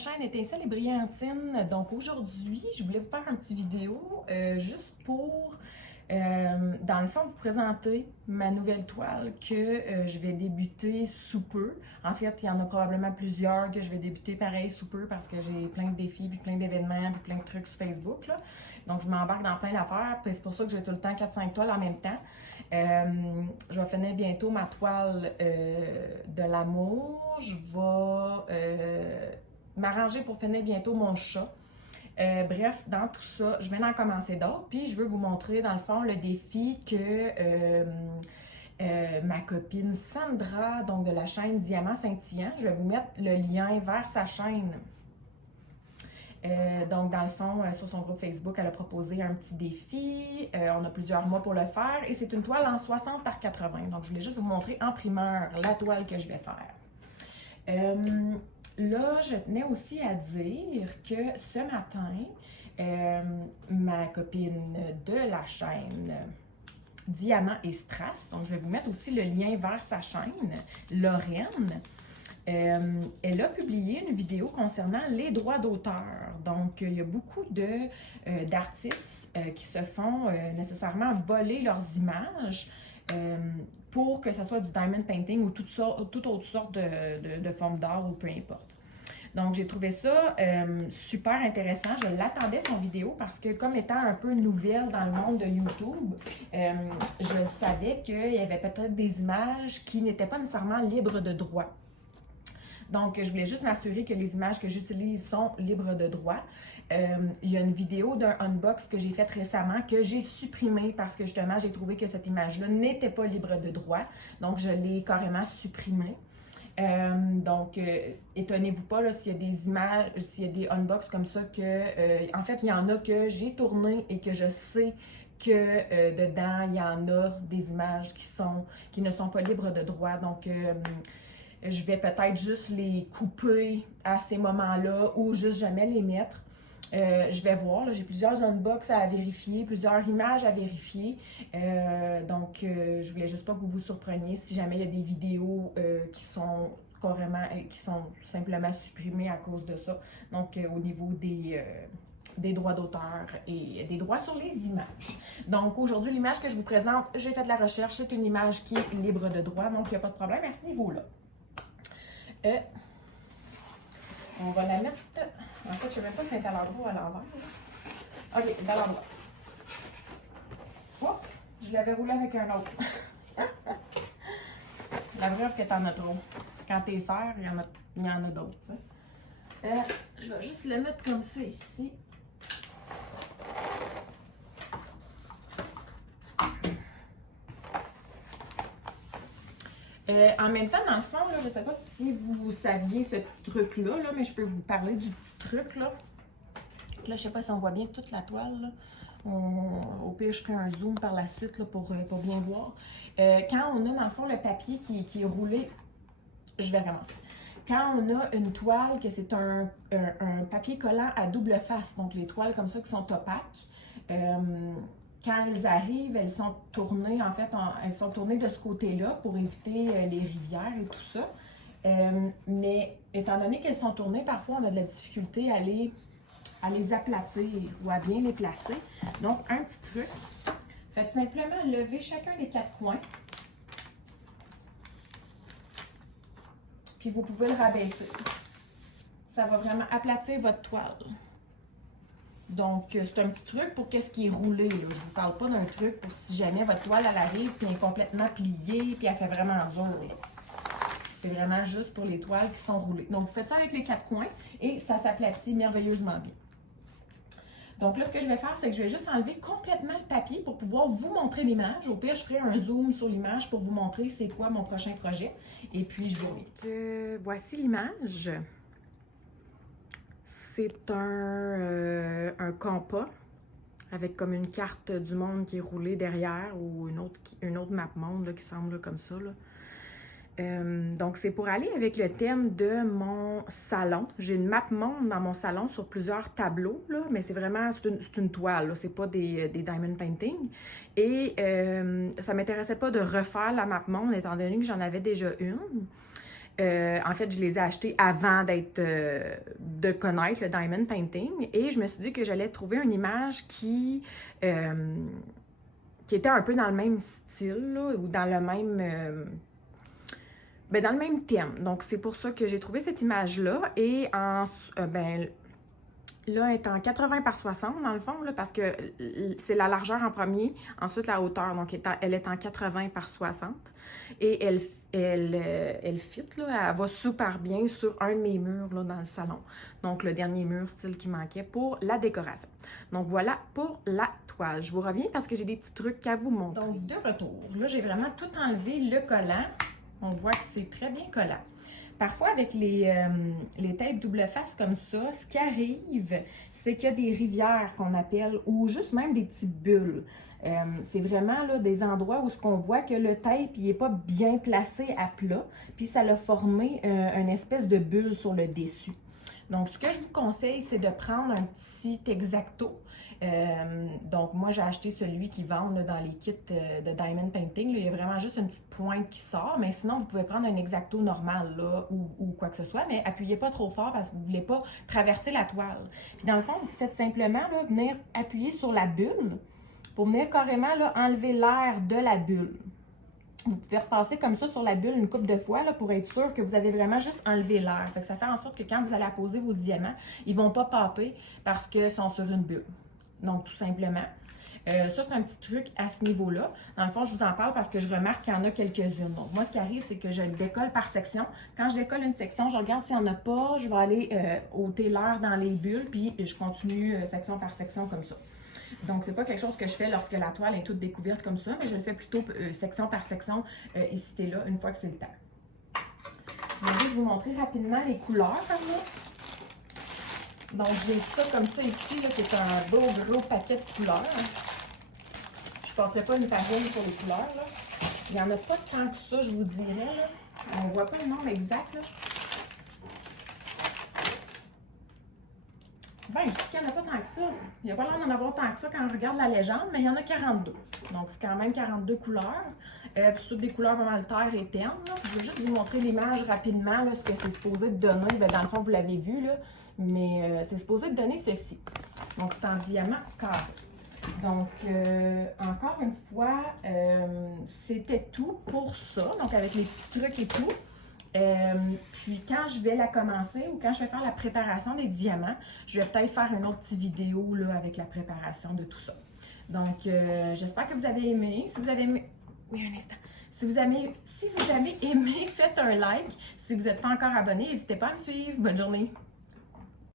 chaîne Étincelle et Brillantine. Donc aujourd'hui, je voulais vous faire un petit vidéo juste pour, dans le fond, vous présenter ma nouvelle toile que je vais débuter sous peu. En fait, il y en a probablement plusieurs que je vais débuter pareil sous peu parce que j'ai plein de défis, puis plein d'événements, puis plein de trucs sur Facebook, là. Donc je m'embarque dans plein d'affaires, puis c'est pour ça que j'ai tout le temps 4-5 toiles en même temps. Je vais finir bientôt ma toile de l'amour. Je vais m'arranger pour finir bientôt mon chat. Bref, dans tout ça, je viens d'en commencer d'autres. Puis je veux vous montrer, dans le fond, le défi que ma copine Sandra, donc de la chaîne Diamant Scintillant, je vais vous mettre le lien vers sa chaîne. Donc, dans le fond, sur son groupe Facebook, elle a proposé un petit défi. On a plusieurs mois pour le faire et c'est une toile en 60 par 80. Donc, je voulais juste vous montrer en primeur la toile que je vais faire. Là, je tenais aussi à dire que ce matin, ma copine de la chaîne Diamant et Strass, donc je vais vous mettre aussi le lien vers sa chaîne, Lorraine, elle a publié une vidéo concernant les droits d'auteur. Donc, il y a beaucoup d'artistes qui se font nécessairement voler leurs images pour que ce soit du diamond painting ou toute autre sorte de forme d'art ou peu importe. Donc, j'ai trouvé ça super intéressant. Je l'attendais, son vidéo, parce que comme étant un peu nouvelle dans le monde de YouTube, je savais qu'il y avait peut-être des images qui n'étaient pas nécessairement libres de droit. Donc, je voulais juste m'assurer que les images que j'utilise sont libres de droit. Il y a une vidéo d'un unbox que j'ai faite récemment que j'ai supprimée parce que justement, j'ai trouvé que cette image-là n'était pas libre de droit. Donc, je l'ai carrément supprimée. Donc, étonnez-vous pas s'il y a des images, s'il y a des unbox comme ça que, en fait, il y en a que j'ai tourné et que je sais que dedans, il y en a des images qui ne sont pas libres de droit. Donc, je vais peut-être juste les couper à ces moments-là ou juste jamais les mettre. Je vais voir, j'ai plusieurs unbox à vérifier, plusieurs images à vérifier. Donc, je voulais juste pas que vous vous surpreniez si jamais il y a des vidéos qui sont simplement supprimées à cause de ça. Donc, au niveau des droits d'auteur et des droits sur les images. Donc, aujourd'hui, l'image que je vous présente, j'ai fait de la recherche, c'est une image qui est libre de droit, donc il n'y a pas de problème à ce niveau-là. On va la mettre. En fait, je ne sais même pas si c'est à l'endroit ou à l'envers. OK, dans l'endroit. Oh, je l'avais roulé avec un autre. La preuve que t'en as trop. Quand t'es serre, il y en a d'autres. Je vais juste le mettre comme ça ici. En même temps, dans le fond, là, je ne sais pas si vous saviez ce petit truc-là, mais je peux vous parler du petit truc. Là, je ne sais pas si on voit bien toute la toile. Là. Au pire, je ferai un zoom par la suite là, pour bien voir. Quand on a, dans le fond, le papier qui est roulé, je vais recommencer. Quand on a une toile, que c'est un papier collant à double face, donc les toiles comme ça qui sont opaques, quand elles arrivent, elles sont tournées, en fait, elles sont tournées de ce côté-là pour éviter les rivières et tout ça. Mais étant donné qu'elles sont tournées, parfois on a de la difficulté à les aplatir ou à bien les placer. Donc, un petit truc, faites simplement lever chacun des 4 coins. Puis vous pouvez le rabaisser. Ça va vraiment aplatir votre toile. Donc, c'est un petit truc pour qu'est-ce qui est roulé. Là. Je ne vous parle pas d'un truc pour si jamais votre toile, elle arrive, puis elle est complètement pliée, puis elle fait vraiment dur. C'est vraiment juste pour les toiles qui sont roulées. Donc, vous faites ça avec les 4 coins et ça s'aplatit merveilleusement bien. Donc là, ce que je vais faire, c'est que je vais juste enlever complètement le papier pour pouvoir vous montrer l'image. Au pire, je ferai un zoom sur l'image pour vous montrer c'est quoi mon prochain projet. Et puis, je vous reviens. Voici l'image. C'est un compas avec comme une carte du monde qui est roulée derrière ou une autre map monde là, qui semble là, comme ça. Là. Donc, c'est pour aller avec le thème de mon salon. J'ai une map monde dans mon salon sur plusieurs tableaux, là, mais c'est vraiment, c'est une toile, c'est pas des diamond painting. Et ça m'intéressait pas de refaire la map monde étant donné que j'en avais déjà une. En fait, je les ai achetés avant de connaître le diamond painting et je me suis dit que j'allais trouver une image qui était un peu dans le même style là, ou dans le même dans le même thème. Donc, c'est pour ça que j'ai trouvé cette image-là. Et là, elle est en 80 par 60 dans le fond, là, parce que c'est la largeur en premier, ensuite la hauteur. Donc, elle est en 80 par 60. Et elle fit, là, elle va super bien sur un de mes murs là, dans le salon. Donc, le dernier mur style qui manquait pour la décoration. Donc, voilà pour la toile. Je vous reviens parce que j'ai des petits trucs à vous montrer. Donc, de retour. Là, j'ai vraiment tout enlevé le collant. On voit que c'est très bien collant. Parfois, avec les tapes double face comme ça, ce qui arrive, c'est qu'il y a des rivières qu'on appelle, ou juste même des petites bulles. C'est vraiment là, des endroits où ce qu'on voit que le tape n'est pas bien placé à plat, puis ça a formé une espèce de bulle sur le dessus. Donc, ce que je vous conseille, c'est de prendre un petit X-Acto. Donc, moi, j'ai acheté celui qui vend là, dans les kits de Diamond Painting. Là, il y a vraiment juste une petite pointe qui sort, mais sinon, vous pouvez prendre un X-Acto normal là, ou quoi que ce soit, mais appuyez pas trop fort parce que vous ne voulez pas traverser la toile. Puis, dans le fond, vous faites simplement là, venir appuyer sur la bulle pour venir carrément là, enlever l'air de la bulle. Vous pouvez repasser comme ça sur la bulle une couple de fois là, pour être sûr que vous avez vraiment juste enlevé l'air. Ça fait en sorte que quand vous allez apposer vos diamants, ils ne vont pas popper parce qu'ils sont sur une bulle. Donc, tout simplement. Ça, c'est un petit truc à ce niveau-là. Dans le fond, je vous en parle parce que je remarque qu'il y en a quelques-unes. Donc, moi, ce qui arrive, c'est que je le décolle par section. Quand je décolle une section, je regarde s'il n'y en a pas. Je vais aller ôter l'air dans les bulles, puis je continue section par section comme ça. Donc, c'est pas quelque chose que je fais lorsque la toile est toute découverte comme ça, mais je le fais plutôt section par section, ici et là, une fois que c'est le temps. Je vais juste vous montrer rapidement les couleurs par là. Donc, j'ai ça comme ça ici, là, qui est un gros paquet de couleurs. Je ne passerai pas une pagine sur les couleurs, là. Il n'y en a pas tant que ça, je vous dirais, là. On ne voit pas le nombre exact, là. Ben, je dis qu'il n'y en a pas tant que ça. Il n'y a pas l'air d'en avoir tant que ça quand on regarde la légende, mais il y en a 42. Donc, c'est quand même 42 couleurs. Puis, c'est toutes des couleurs vraiment terre et terne. Je vais juste vous montrer l'image rapidement, là, ce que c'est supposé de donner. Bien, dans le fond, vous l'avez vu, là, mais c'est supposé de donner ceci. Donc, c'est en diamant carré. Donc, encore une fois, c'était tout pour ça. Donc, avec les petits trucs et tout. Puis quand je vais la commencer ou quand je vais faire la préparation des diamants, je vais peut-être faire une autre petite vidéo là, avec la préparation de tout ça. Donc, j'espère que vous avez aimé. Si vous avez aimé... Oui, un instant. Si vous avez aimé, faites un like. Si vous n'êtes pas encore abonné, n'hésitez pas à me suivre. Bonne journée!